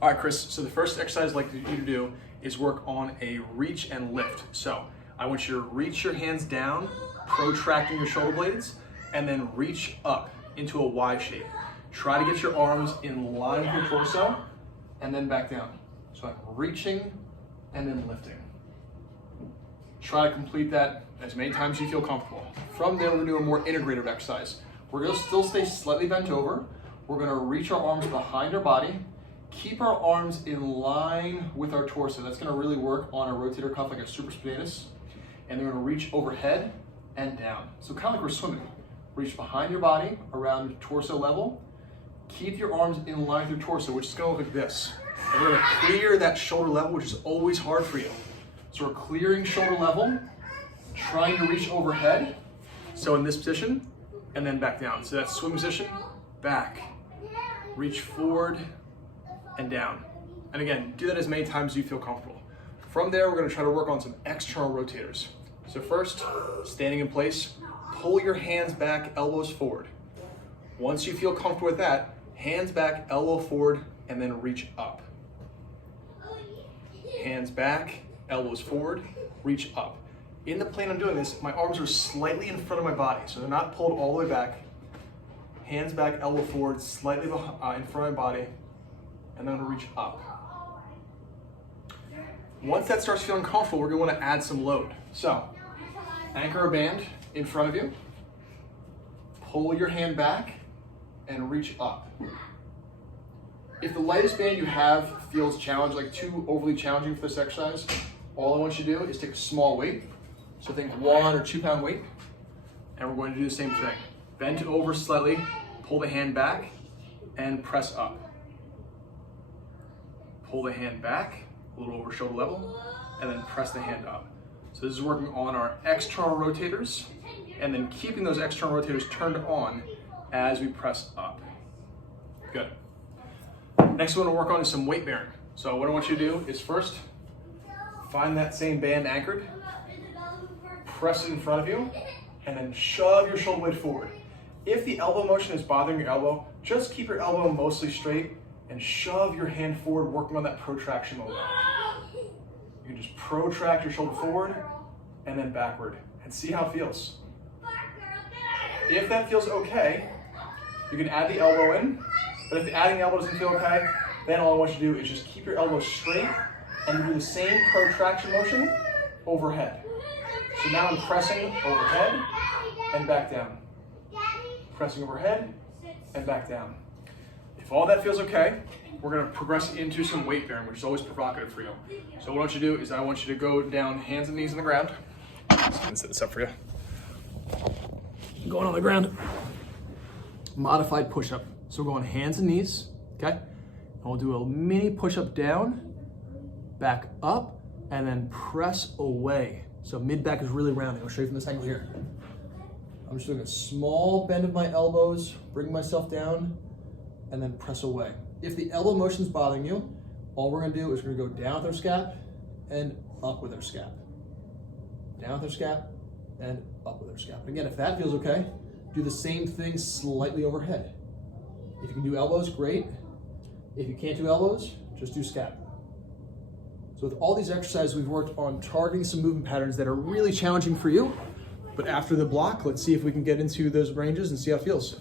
All right, Chris, so the first exercise I'd like you to do is work on a reach and lift. So I want you to reach your hands down, protracting your shoulder blades, and then reach up into a Y shape. Try to get your arms in line with your torso, and then back down. So I'm reaching and then lifting. Try to complete that as many times as you feel comfortable. From there, we're gonna do a more integrated exercise. We're gonna still stay slightly bent over. We're gonna reach our arms behind our body, keep our arms in line with our torso. That's gonna really work on our rotator cuff like a supraspinatus. And then we're gonna reach overhead and down. So kind of like we're swimming. Reach behind your body around your torso level. Keep your arms in line with your torso, which is gonna look like this. And we're gonna clear that shoulder level, which is always hard for you. So we're clearing shoulder level, trying to reach overhead. So in this position, and then back down. So that's swim position, back, reach forward, and down. And again, do that as many times as you feel comfortable. From there, we're gonna try to work on some external rotators. So first, standing in place, pull your hands back, elbows forward. Once you feel comfortable with that, hands back, elbow forward, and then reach up. Hands back, elbows forward, reach up. In the plane I'm doing this, my arms are slightly in front of my body, so they're not pulled all the way back. Hands back, elbow forward, slightly in front of my body, and then I'm gonna reach up. Once that starts feeling comfortable, we're gonna wanna add some load. So, anchor a band in front of you, pull your hand back, and reach up. If the lightest band you have feels challenged, like too overly challenging for this exercise, all I want you to do is take a small weight. So think 1 or 2 pound weight, and we're going to do the same thing. Bend over slightly, pull the hand back, and press up. Pull the hand back, a little over shoulder level, and then press the hand up. So this is working on our external rotators, and then keeping those external rotators turned on as we press up. Good. Next one to work on is some weight bearing. So what I want you to do is first, find that same band anchored, press it in front of you, and then shove your shoulder blade forward. If the elbow motion is bothering your elbow, just keep your elbow mostly straight and shove your hand forward, working on that protraction movement. You can just protract your shoulder forward and then backward and see how it feels. If that feels okay, you can add the elbow in, but if adding the elbow doesn't feel okay, then all I want you to do is just keep your elbow straight and do the same protraction motion overhead. So now I'm pressing overhead and back down. Pressing overhead and back down. If all that feels okay, we're gonna progress into some weight bearing, which is always provocative for you. So what I want you to do is I want you to go down hands and knees on the ground. Just gonna set this up for you. Going on the ground. Modified push-up. So we're going hands and knees, okay? And we'll do a mini push-up down, back up, and then press away. So mid-back is really rounding. I'll show you from this angle here. I'm just doing a small bend of my elbows, bring myself down, and then press away. If the elbow motion is bothering you, all we're gonna do is we're gonna go down with our scap and up with our scap. Down with our scap and up with our scap. And again, if that feels okay, do the same thing slightly overhead. If you can do elbows, great. If you can't do elbows, just do scap. So with all these exercises, we've worked on targeting some movement patterns that are really challenging for you. But after the block, let's see if we can get into those ranges and see how it feels.